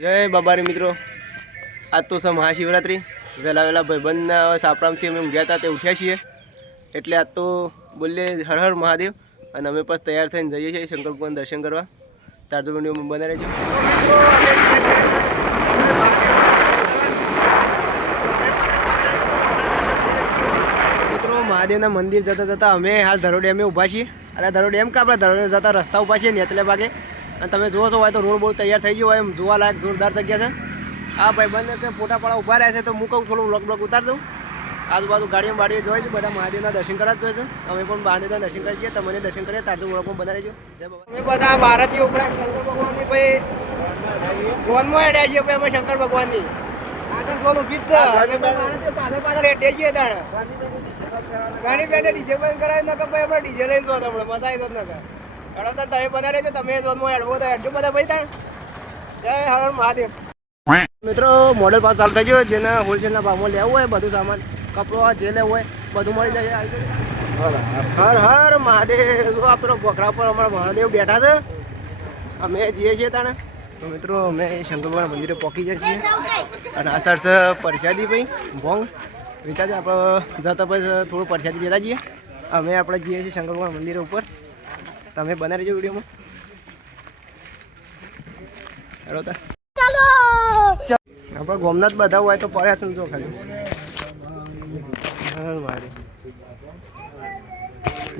જય બાબારી મિત્રો, આજ તો છે મહાશિવરાત્રી. વહેલા વહેલા ભાઈબંધના સાપરામથી અમે ઊંઘ્યા હતા તે ઉઠ્યા છીએ, એટલે આજ તો બોલીએ હર હર મહાદેવ. અને અમે પછી તૈયાર થઈને જઈએ છીએ શંકર ભગવાન દર્શન કરવા. તાર તો વિડીયો બનાવી રહેજો. મિત્રો મહાદેવના મંદિર જતા જતા અમે હાલ ધરો ડેમે ઊભા છીએ. અને ધરો ડેમ કે આપણે ધરો જતા રસ્તા ઊભા છીએ નેચલે ભાગે. અને તમે જોવો છો હોય તો રોડ બહુ તૈયાર થઈ ગયો હોય, એમ જોવાલાયક જોરદાર જગ્યા છે. આ ભાઈબંધને કે ફોટા પાડા ઊભા રહ્યા છે તો હું કહું થોડું બ્લોક ઉતાર દઉં. આજુબાજુ ગાડીઓ બાડીઓ જોઈ છે, બધા મહાદેવના દર્શન કરવા જ જોઈએ છે. અમે પણ મહાદેવના દર્શન કરી છીએ, તમને દર્શન કરીએ. તારજો બ્લોગમાં બનાવી જો. જય બાબા. અમે બધા ભારતીય ઉપરાંત શંકર ભગવાનની ભાઈ જોનમાં હેડ્યા છીએ ભાઈ અમે શંકર ભગવાનની. આગળ જોન ઊભી જ છે અને પાછળ પાછળ હેડ્યા છીએ તાણે. ગાડી બેઠે ડીજે બંધ કરાવી નાખો ભાઈ, આપણે ડીજે લઈને જો તમને મજા આવી દો નાખો. તમે બનાવી રહેજો, તમે જોનમાં હેડવો તો હેડજો બધા ભાઈ તાણ. જય હર મહાદેવ. મિત્રો મોડેલ પાસ ચાલુ થઈ ગયો. જેના હોલસેલના ભાવમાં લેવું હોય બધું સામાન, કપડો જે લેવું હોય બધું મળી જાય. હર હર મહાદેવ. આપણો બોખરા પર અમારા મહાદેવ બેઠા છે, અમે જઈએ છીએ તાણે. તો મિત્રો અમે શંકર ભગવાન મંદિરે પહોંચી જઈએ છીએ. અને આ સર છે પરસાદી ભાઈ ભોંગ વિચારજે આપણે જતા પછી થોડું પરસાદી લેતા જઈએ. અમે આપણે જઈએ છીએ શંકર ભગવાન મંદિર ઉપર. તમે બનાવી રહેજો વિડીયોમાં. હેલો તા આપણે ગોમનાથ બધા હોય તો પડ્યા છે જો ખાલી.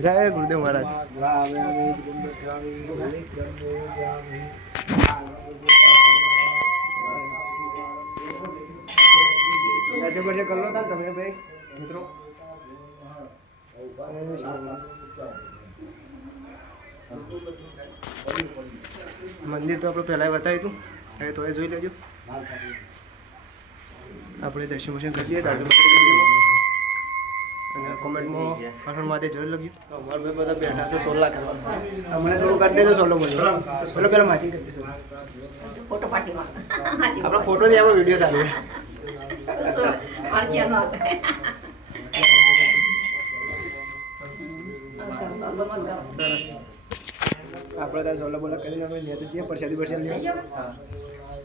જય ગુરુદેવ મહારાજ. દર્શન કરી લો તમે ભાઈ મિત્રો. મંદિર તો આપણે પહેલાં બતાવ્યું હતું, હવે તો એ જોઈ લેજો. આપણે દર્શન વર્શન કરીએ અને કોમેન્ટમાં હર માટે જોઈ લખ્યું. અમારા ભાઈ બધા બેઠા છે 16 લાખ. અમને થોડું કરી દેજો 16 બોલો બોલો પેલા માટી કરી દેજો ફોટો પાર્ટીમાં. આપણો ફોટો નહીં, આપણો વિડીયો ચાલુ છે. સરસ. આપણે ત્યાં સોલા બોલા કરીને અમે લેતો જઈએ પ્રસાદી પ્રસાદી લઈએ.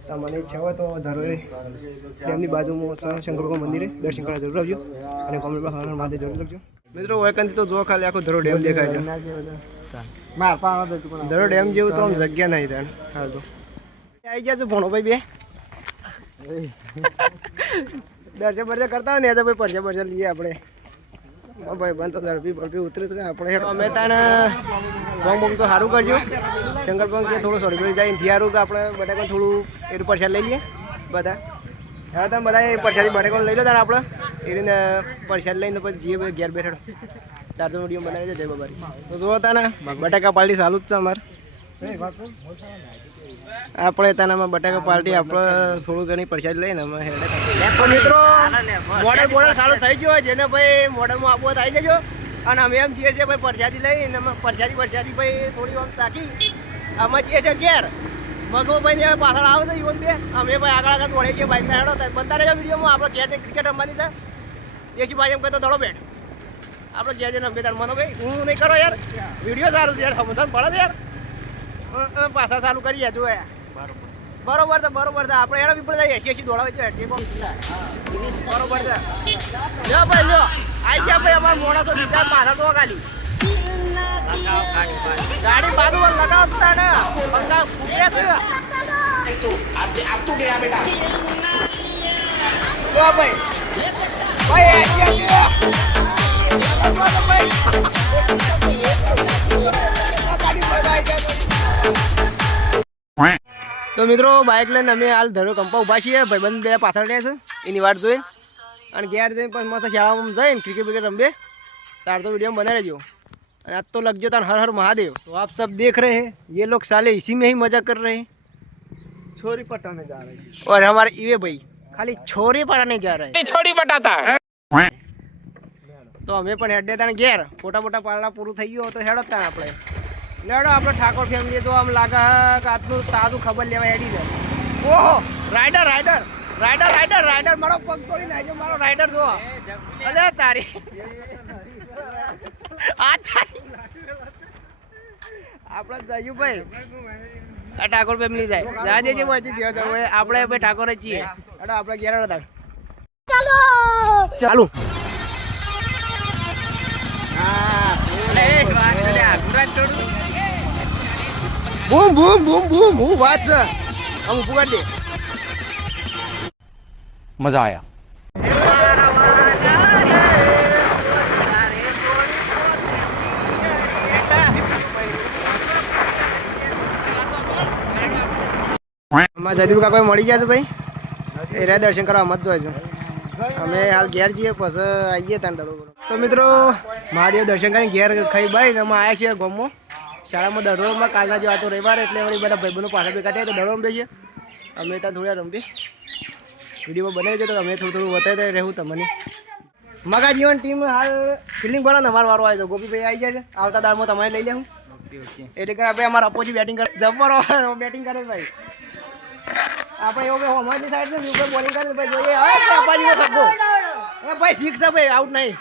તમને ઈચ્છા હોય તો ધરોઈ ડેમની બાજુમાં શંકર ભગવાન મંદિરે દર્શન કરવા જરૂર આવજો. અને કોમેન્ટમાં હર હર મહાદેવ જરૂર લખજો. મિત્રો વૈકંઠથી તો જો ખાલી આખો ધરો ડેમ દેખાય છે. ધરો ડેમ જેવું તો આમ જગ્યા નહીં થાય. હાલ તો આવી ગયા છે ભણો ભાઈ બે દર્શન બર્શન કરતા હોય ને તો ભાઈ પરસે પરસે લઈએ આપણે. ભાઈ બંધ તો ઝડપી બરપી ઉતરે તો આપણે અમે તાને બોંગ બોંગ તો સારું કરજો. શંકર બોંગ કે થોડું સોરી જાય થિયારું તો આપણે બધા પણ થોડું એટલું પરસાદ લઈ લઈએ બધા. હવે તમે બધા પરસાદી બટેકો લઈ લો તારે આપણે એ રીતે પરસાદ લઈને પછી જઈએ ઘેર બેઠો. તાર તો વિડીયો બનાવી દે. જય બાબારી. તો જોવો તાને બટાકા પાર્ટી ચાલુ જ છે અમારે. આપણે તાનામાં બટાકા પાર્ટી આપણે થોડું ઘણી પરસાદ લઈને અમે મિત્રો મોડલ બોર્ડર ચાલુ થઈ ગયો. જેને ભાઈ મોડલમાં આપવો તો આવી જજો. અને અમે એમ જઈએ છીએ ભાઈ પરસાદી લઈને અમે પરસાદી ભાઈ થોડી વાર ચાખી અમે જઈએ છીએ ઘેર. મગો ભાઈ પાછળ આવે છે યુવન બે. અમે ભાઈ આગળ દોડીએ છીએ બાઇક હેડો બનતા રહેજો વિડીયોમાં. આપણે ઘેર ક્રિકેટ રમવાની છે. એકી ભાઈ એમ કહેતો દડો બેઠ આપણે ઘેર જઈને રમીએ. તાર મનો ભાઈ હું નહીં કરો યાર, વિડીયો સારું છે યાર, સમજણ પડે યાર. પાછા ચાલુ કરીએ જો બરોબર છે બરોબર છે. આપણે એના પીપળ જઈએ એસી દોડાવે છે બરોબર છે. જો ભાઈ જો આવી ગયા ભાઈ અમારા મોડા તો બીજા પાછા તો ગાડી બાજુ લગાવતા ને પંખા ફૂટે છે. જો ભાઈ તો મિત્રો બાઇક લઈને અમે હાલ ધરો કંપા ઊભા છીએ. ભાઈબંધ બે પાછળ રહ્યા છે એની વાત જોઈને. અને ઘેર જઈને પછી મસ્ત શાળામાં જઈને ક્રિકેટ વિકેટ રમીએ. તાર તો वीडियो बना रहे आज तो लग जाता हर हर महादेव. तो आप सब देख रहे हैं ये लोग साले इसी में ही मजा कर रहे हैं. छोरी पटाने जा रहे हैं और हमारे ये भाई खाली छोरी पटाने जा रहे हैं. छोरी पटाता है तो हमें पण हेड देता घेर मोटा मोटा पालना पूરું થઈ ગયું તો હેડો તા આપણે લેડો. આપણે ઠાકોર ફેમિલી તો આમ લાગે કે આટલું તાજું ખબર લેવા હેડી જાય. ઓહો rider rider rider rider rider મારો પગ તોડી નાખ્યો. મારો રાઈડર જો અરે તારી આ આપણે જયું ભાઈ આ ઠાકોર ફેમિલી જાય જાજે જે હોય જે હોય આપણે ભાઈ ઠાકોર જ છીએ અડા આપણે ઘેર હતા ચાલો ચાલુ બૂમ બૂમ બૂમ બૂમ હું વાત છે આમ પુગાડ દે મજા આયા જયદીપ કાકા મળી ગયા છે ભાઈ એ રહ્યા દર્શન કરવા મત જોઈએ છે અમે હાલ ઘેર જઈએ પછી આવીએ ત્યાં દડો તો મિત્રો મહાદેવ દર્શન કરીને ઘેર ખાઈ ભાઈ અમે આવ્યા છીએ ગામમાં શાળામાં દડોમાં કાલના જો આ તો રવિવાર એટલે વળી બધા ભાઈબંધો પાછા ભેગા થયા તો દડો રમીએ અમે ત્યાં થોડા રમીએ વિડીયો બનાવી છે તો અમે થોડું થોડું બતાવી રહેવું તમને મગા જીવન ટીમ હાલ ફિલ્ડિંગ ભરો ને અમારો વારો આવે છે ગોપીભાઈ આવી જાય છે આવતા દાળમાં તમારે લઈ લેવું એટલે કે આપણે અમારા અપોજી બેટિંગ કરે જબ્બર બેટિંગ કરે ભાઈ આપણે એવું ભાઈ અમારી સાઈડ છે ઉપર બોલિંગ કરે ભાઈ જોઈએ હવે અપાજીનો સગો એ ભાઈ સિક્સ છે ભાઈ આઉટ નહીં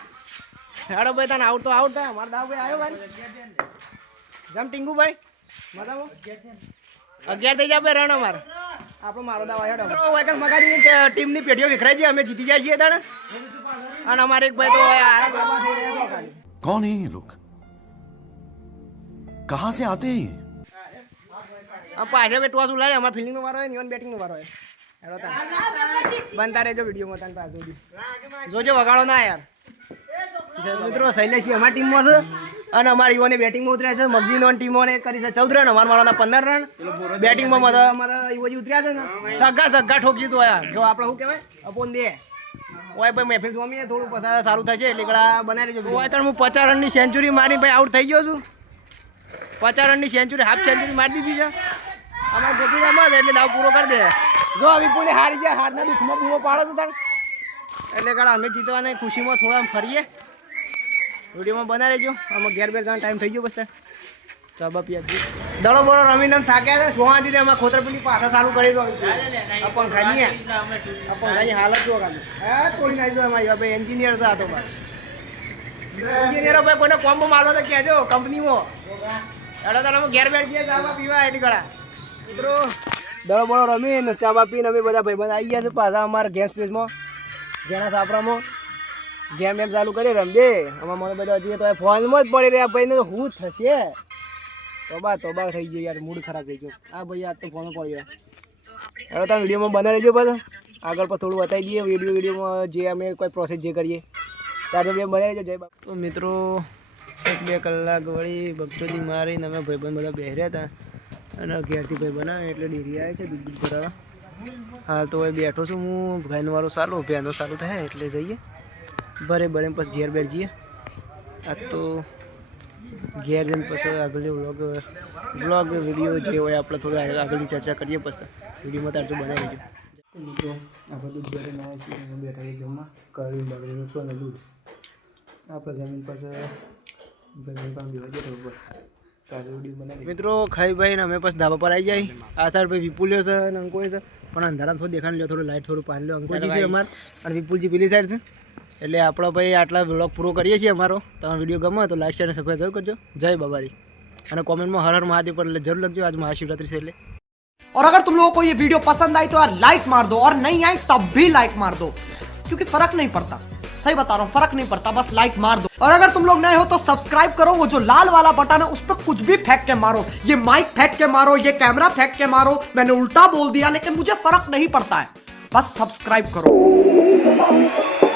હેડો ભાઈ તને આઉટ તો આઉટ થાય અમારા દાવ ભાઈ આવ્યો ભાઈ જમ ટીંગુ ભાઈ મજામાં 11 થઈ જાય ભાઈ રન અમારે આપણો મારો દાવ આવ્યો મગાડી ટીમની પેઢીઓ વિખરાઈ છે અમે જીતી જાય છીએ તાણે અને અમારે એક ભાઈ તો कौन है ये लोग कहाँ से आते हैं પાછા બે ટોસ ઉલાડે અમારે ફિલ્ડિંગ નો વારો હોય ને બેટિંગ નો વારો હોય હેડો તાણ બનતા રહેજો વિડીયોમાં તાણ પાછો જોજો વગાડો ના યાર મિત્રો શૈલેષ અમારી ટીમમાં છે અને અમારી યુવાને બેટિંગમાં ઉતર્યા છે મગજીનો ટીમોને કરી છે 14 રન અમારા મારાના 15 રન બેટિંગમાં અમારા યુવાજી ઉતર્યા છે ને સગ્ગા ઠોકી તો યાર જો આપણે શું કહેવાય અપોન દે ઓય ભાઈ મહેફિલ સ્વામી થોડું પછી સારું થશે એટલે ગળા બનાવી લેજો ઓય હું 50 રનની સેન્ચુરી મારી ભાઈ આઉટ થઈ ગયો છું 50 રનની સેન્ચુરી હાફ સેન્ચુરી મારી દીધી છે અમારે ગોપી રમત એટલે દાવ પૂરો કરી દે જો વિપુલને હારી ગયા હારના દુઃખમાં બૂમો પાડો તો તાણ એટલે કાળા અમે જીતવાની ખુશીમાં થોડા ફરીએ વિડીયોમાં બનાવી લેજો અમે ઘેર બેર જવાનો ટાઈમ થઈ ગયો બસ ચાબા પીયા દડો બડો રમીને થાક્યા છે સોહાથી અમે ખોતરપુલી પાછા ચાલુ કરી દો પંખાની હાલત જો કામ હા તોડી નાખી દો અમારી ભાઈ એન્જિનિયર છે આ તો એન્જિનિયરો ભાઈ કોઈને કોમ્બો મારો તો કહેજો કંપનીમાં એડો તો અમે ઘેર બેર જઈએ ચાબા પીવા એટલી ગળા મિત્રો દડો બળો રમીને ચાબા પીને અમે બધા ભાઈબંધ આવી ગયા છે પાછા અમારા ગેસ સ્પેસમાં જેના સાપરામાં ગેમ એમ ચાલુ કરી રમજે અમારા મને બધા હજી તો ફોનમાં જ પડી રહ્યા ભાઈને તો શું થશે તોબા થઈ ગયો યાર મૂડ ખરાબ થઈ ગયો આ ભાઈ આજ તો ફોન પડ્યો હવે તમે વિડીયોમાં બનાવી લેજો પાછા આગળ પર થોડું બતાવી દઈએ વિડીયોમાં જે અમે કોઈ પ્રોસેસ જે કરીએ ત્યારે વિડીયો બનાવી લેજો જય બાપ તો મિત્રો 1-2 કલાક વળી બગચોદી મારીને અમે ભાઈબંધ બધા બેહર્યા હતા અને ઘેરથી ભાઈ બનાવે એટલે ડેરી આવે છે દૂધ ભરાવા હાલ તો હવે બેઠો છું હું ભાઈનો વાળો સારું ભેનો સારું થાય એટલે જઈએ ભરે પછી ઘેર બેર જઈએ આ તો ઘેર જઈને પછી આગળ વ્લોગ વિડીયો જે હોય આપણે થોડું આગળની ચર્ચા કરીએ પછી વિડીયોમાં તારજો બનાવી લેજો મિત્રો આપણે દૂધ ઘરે ના છીએ બેઠા જમવા કળી બગડીનું છું અને દૂધ આપણે જમીન પાસે મિત્રો ખાઈ ભાઈ ને અમે પછી ધાબા પર આવી જાય આ સાઈડ ભાઈ વિપુલ્યો છે અને અંકોય છે પણ અંધારા થોડું દેખાણ લ્યો થોડું લાઈટ થોડું પાણી લ્યો અંકોજી છે અમારે અને વિપુલજી પેલી સાઈડ છે એટલે આપણો ભાઈ આટલા વ્લોગ પૂરો કરીએ છીએ અમારો તમારો વિડીયો ગમે તો લાઈક શેર અને સબસ્ક્રાઈબ જરૂર કરજો જય બાબારી અને કોમેન્ટમાં હર હર મહાદેવ પર જરૂર લખજો આજ महाशिवरात्रि से એટલે और अगर तुम लोगों को ये वीडियो पसंद आई तो यार लाइक मार दो और नहीं आई तब भी लाइक मार दो क्योंकि फर्क नहीं पड़ता सही बता रहा हूँ फर्क नहीं पड़ता बस लाइक मार दो और अगर तुम लोग नए हो तो सब्सक्राइब करो वो जो लाल वाला बटन है उस पर कुछ भी फेंक के मारो ये माइक फेंक के मारो ये कैमरा फेंक के मारो मैंने उल्टा बोल दिया लेकिन मुझे फर्क नहीं पड़ता है बस सब्सक्राइब करो